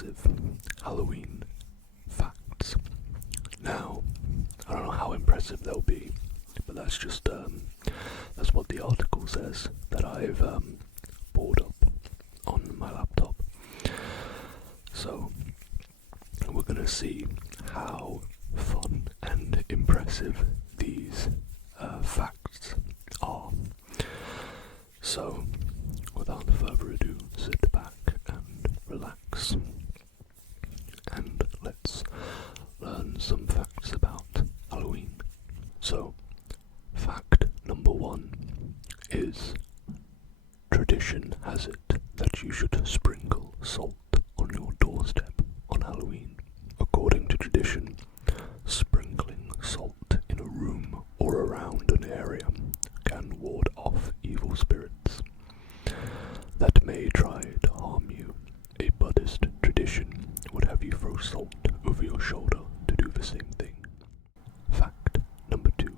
impressive Halloween facts. Now, I don't know how impressive they'll be, but that's just that's what the article says that I've pulled up on my laptop. So we're gonna see how fun and impressive these facts are. So, without further ado, sit back and relax, and let's learn some facts about Halloween. So, fact number 1 is tradition has it that you should sprinkle salt on your doorstep on Halloween. According to tradition, sprinkling salt in a room or around an area can ward off evil spirits that may try to harm you. A Buddhist tradition would have you throw salt over your shoulder to do the same thing. Fact number 2.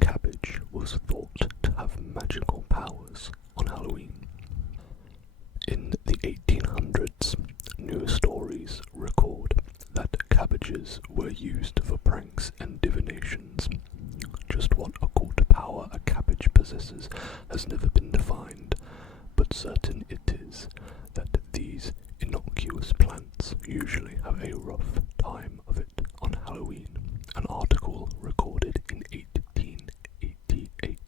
Cabbage was thought to have magical powers on Halloween. In the 1800s, news stories record that cabbages were used for pranks and divinations. Just what occult power a cabbage possesses has never been defined, but certain it is that these innocuous plants usually have a rough time of it on Halloween. An article recorded in 1888.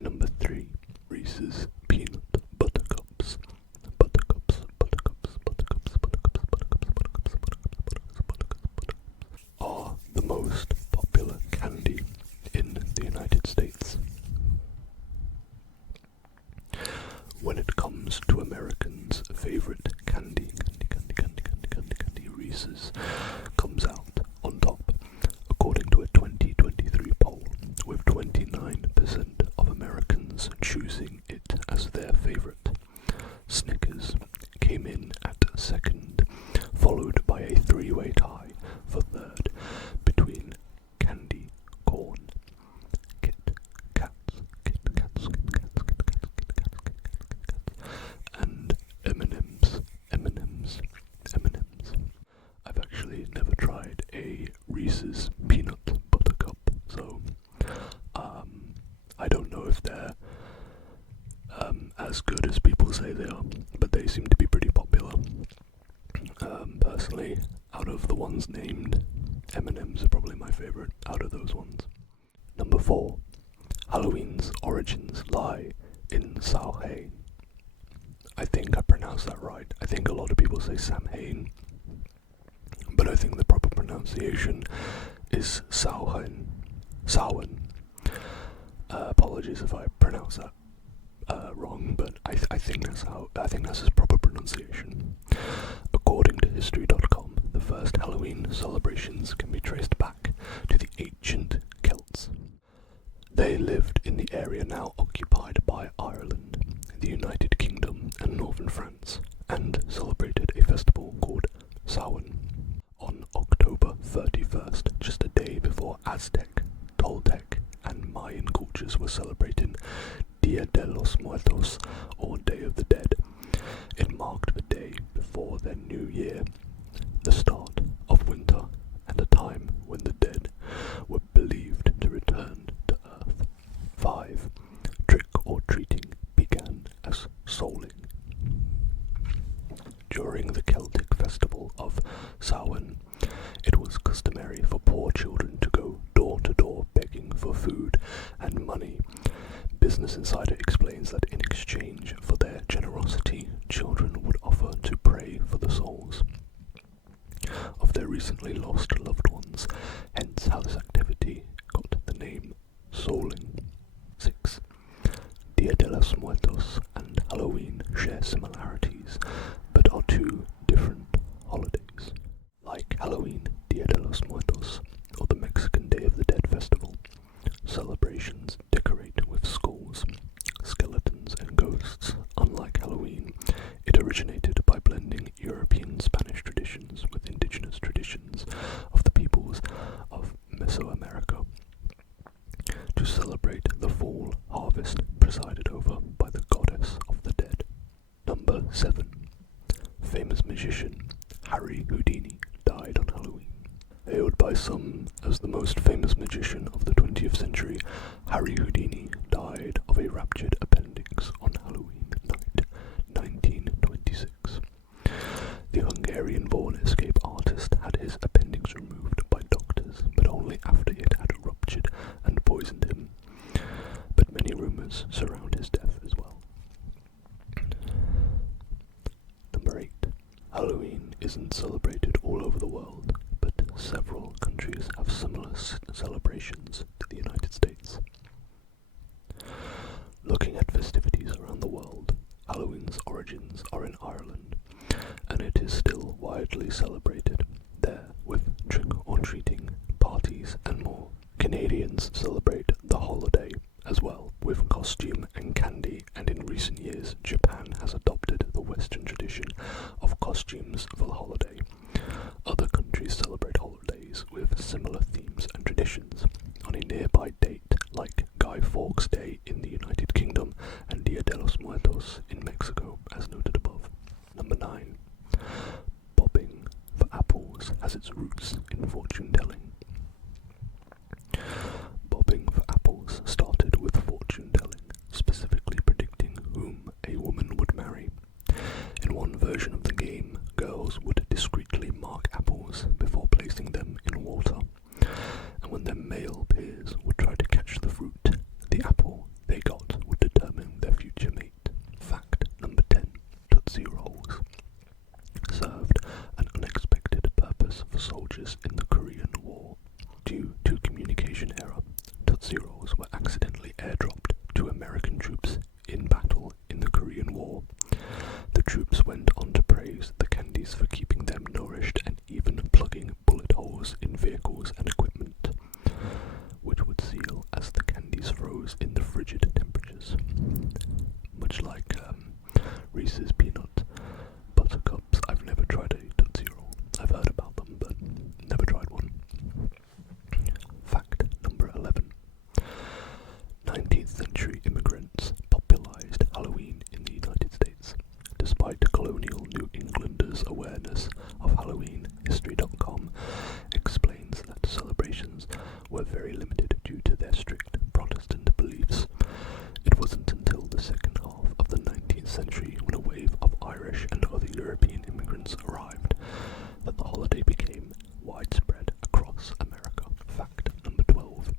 Number 3. Reese's Peanut Buttercups. Buttercups are the most popular candy in the United States. When it comes to Americans' favorite candy, Reese's comes out on top, according to a 2023 poll, with 29% of Americans choosing it as their favorite. Snickers came in at second, followed by a three-way tie for third between candy corn, Kit Kats, and M&Ms. I've actually never tried a Reese's Peanut Buttercup, so I don't know if they're as good as people say they are, but they seem to be pretty popular. Personally, out of the ones named, M&M's are probably my favorite out of those ones. Number 4. Halloween's origins lie in Samhain. I think I pronounced that right. I think a lot of people say Samhain, but I think the proper pronunciation is Samhain. Apologies if I pronounce that wrong, but I think that's his proper pronunciation. According to History.com, the first Halloween celebrations can be traced back to the ancient Celts. They lived in the area now occupied by Ireland, the United Kingdom, and northern France, and celebrated a festival called Samhain on October 31st, just a day before Aztec, Toltec, and Mayan cultures were celebrating Dia de los Muertos, or Day of the Dead. It marked the day before their new year, the start of winter, and a time when the dead were believed to return to Earth. 5. Trick-or-treating began as souling. During the Celtic festival of Samhain, it was customary for poor children to go door to door begging for food and money. Business Insider explains that in exchange for their Hailed by some as the most famous magician of the 20th century, Harry Houdini died of a ruptured appendix on Halloween night, 1926. The Hungarian-born escape artist had his appendix removed by doctors, but only after it had ruptured and poisoned him. But many rumors surround his death as well. Number 8. Halloween isn't celebrated all over the world, but several countries have similar celebrations to the United States. Looking at festivities around the world, Halloween's origins are in Ireland, and it is still widely celebrated there with trick-or-treating, parties and more. Canadians celebrate the holiday as well with costume and candy, and in recent years Japan has adopted the Western tradition of costumes for the holiday. Other countries celebrate holidays with similar themes and traditions on a nearby date, like Guy Fawkes Day in the United Kingdom and Dia de los Muertos in Mexico, as noted above. Number 9. Bobbing for apples has its roots in fortune-telling. Bobbing for apples started with fortune-telling, specifically predicting whom a woman would marry. In one version of the game, girls would discreetly mark apples before placing them in water, and when their male peers would try to catch the fruit, the apple they got would determine their future mate. Fact number 10. Tootsie Rolls served an unexpected purpose for soldiers in the Korean War. Due to communication error, Tootsie Rolls were accidentally airdropped to American troops in battle in the Korean War. The troops went on to praise the candies for keeping them nourished and even plugging bullet holes in vehicles and equipment, which would seal as the candies froze in the frigid temperatures. Much like Reese's Peanut Buttercups, I've never tried a Tootsie Roll. I've heard about them, but never tried one. Fact number 11. 19th century immigrants popularized Halloween in the United States. Despite colonial New Englanders' awareness of Halloween, History.com explains that celebrations were very limited due to their strict Protestant beliefs. It wasn't until the second half of the 19th century, when a wave of Irish and other European immigrants arrived, that the holiday became widespread across America. Fact number 12.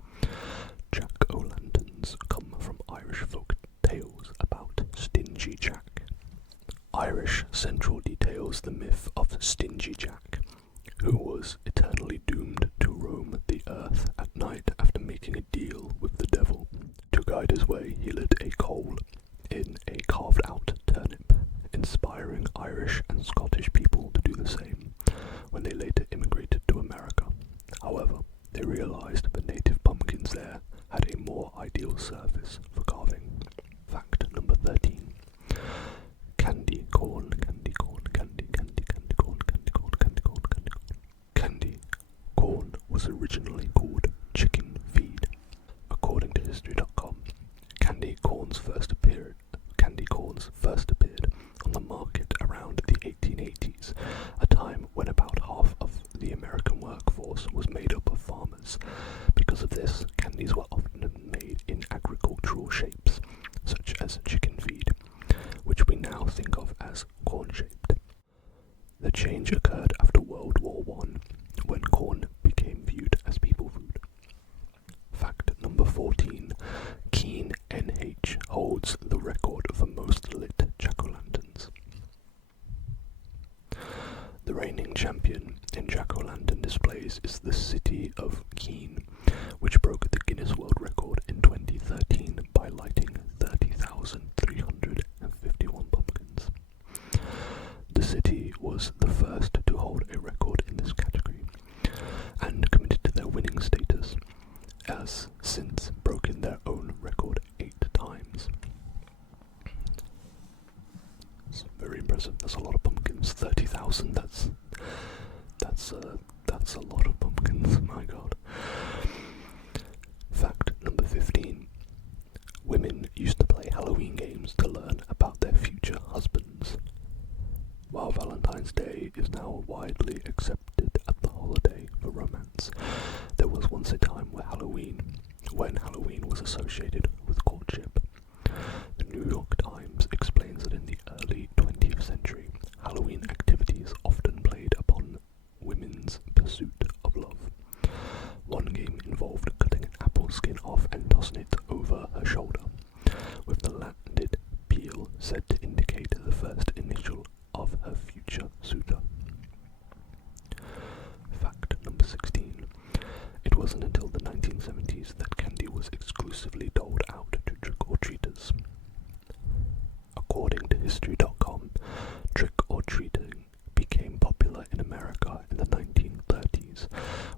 Jack-o'-lanterns come from Irish folk tales about Stingy Jack. Irish Central details the myth of Stingy Jack, who was eternally doomed to roam the earth at night after making a deal with the devil. To guide his way, he lit a coal in a carved-out turnip, inspiring Irish and Scottish people to do the same when they later immigrated to America. However, they realized the native pumpkins there had a more ideal surface for carving. Fact number 13. Candy corn, candy corn, candy, candy, candy corn, candy corn, candy corn, candy corn. Candy corn was originally called chicken feed. According to History.com, candy corns first appeared on the market around the 1880s, a time when about half of the American workforce was made up of farmers. Because of this, candies were often made in agricultural shapes, such as chicken feed, which we now think of as corn-shaped. The change occurred after World War I, when corn became viewed as people food. Fact number 14. Keen NH holds the record for most lit jack-o'-lanterns. The reigning champion in jack-o'-lantern displays is the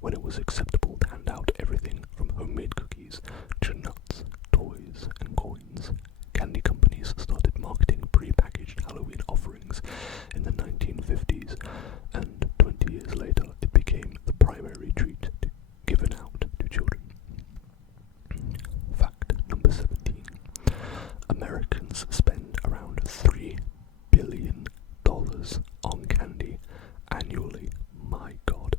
when it was acceptable to hand out everything from homemade cookies to nuts, toys, and coins. Candy companies started marketing pre-packaged Halloween offerings in the 1950s, and 20 years later it became the primary treat given out to children. Fact number 17. Americans spend around $3 billion on candy annually. My God.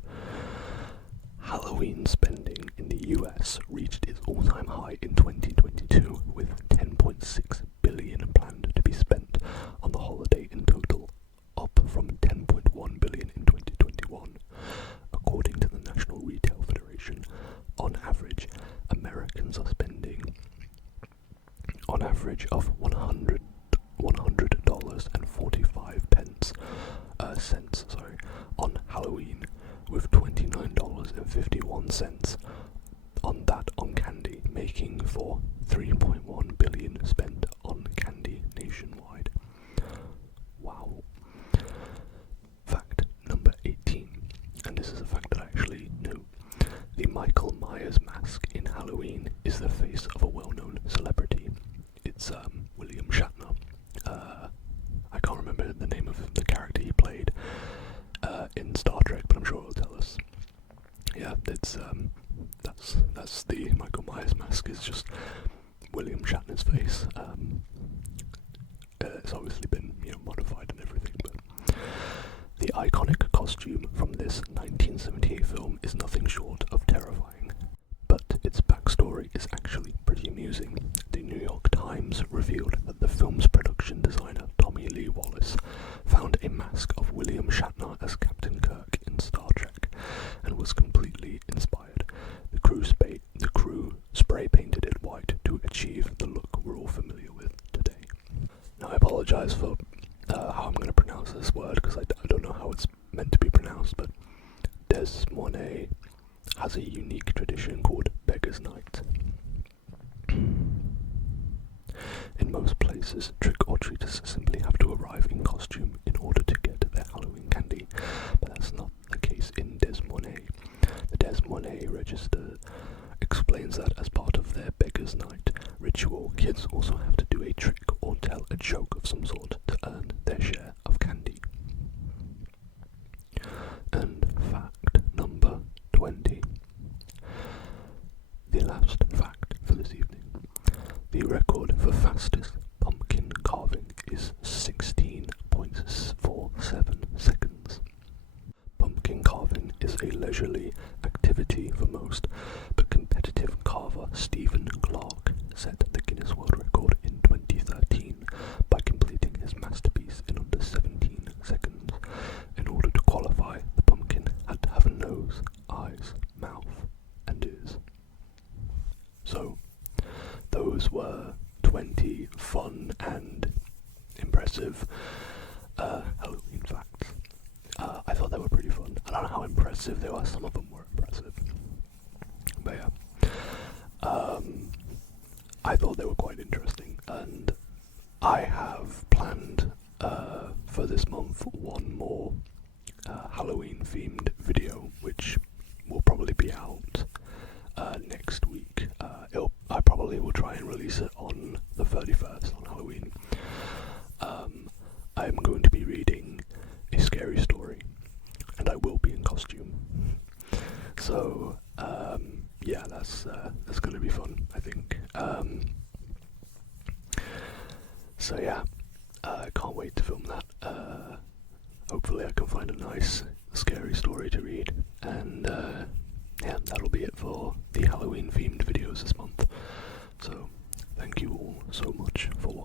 Halloween spending in the US reached its all-time high in 2022, with $10.6 billion planned to be spent on the holiday in total, up from $10.1 billion in 2021. According to the National Retail Federation, on average, Americans are spending on average of $100.45 on Halloween, with $29.51 on that on candy, making for $3.1 billion spent on candy nationwide. Wow. Fact number 18, and this is a fact that I actually knew. The Michael Myers mask in Halloween is the face of a well-known celebrity. It's William Shatner. I can't remember the name of the character he played in Star Trek, but I'm sure it'll tell us. Yeah, it's that's the Michael Myers mask. Is just William Shatner's face. It's obviously been modified and everything, but the iconic costume from this 1978 film is nothing short of terrifying. But its backstory is actually pretty amusing. The New York Times revealed that the film's production designer Tommy Lee Wallace found a mask of William Shatner as Captain Kirk in Star Trek and was completely inspired. The crew spray painted it white to achieve the look we're all familiar with today. Now I apologize for how I'm going to pronounce this word, because I don't know how it's meant to be pronounced, but Des Moines has a unique tradition called Beggar's Night. In most places, trick-or-treaters simply have to arrive in costume in order to get their Halloween candy, but that's not the case in Des Moines. The Des Moines Register explains that as part of their Beggar's Night ritual, kids also have to do a trick or tell a joke of some sort to earn their share of candy. And fact number 20. The last fact for this evening. The record for fastest pumpkin carving is 16.47 seconds. Pumpkin carving is a leisurely activity for most, but competitive carver Stephen Clark set the Guinness World Record in 2013 by completing his masterpiece in under 17 seconds. In order to qualify, the pumpkin had to have a nose, eyes, mouth, and ears. So, those were 20 fun and impressive Halloween facts. I thought they were pretty fun. I don't know how impressive they were. Some of them were impressive. But yeah. I thought they were quite interesting. And I have planned for this month one more Halloween-themed video, which will probably be out next week. I probably will try and release it on the 31st, on Halloween. I'm going to be reading a scary story, and I will be in costume. So, yeah, that's going to be fun, I think. So yeah, I can't wait to film that. Hopefully I can find a nice, scary story to read, and yeah, that'll be it for the Halloween-themed videos this month. So, thank you all so much for watching.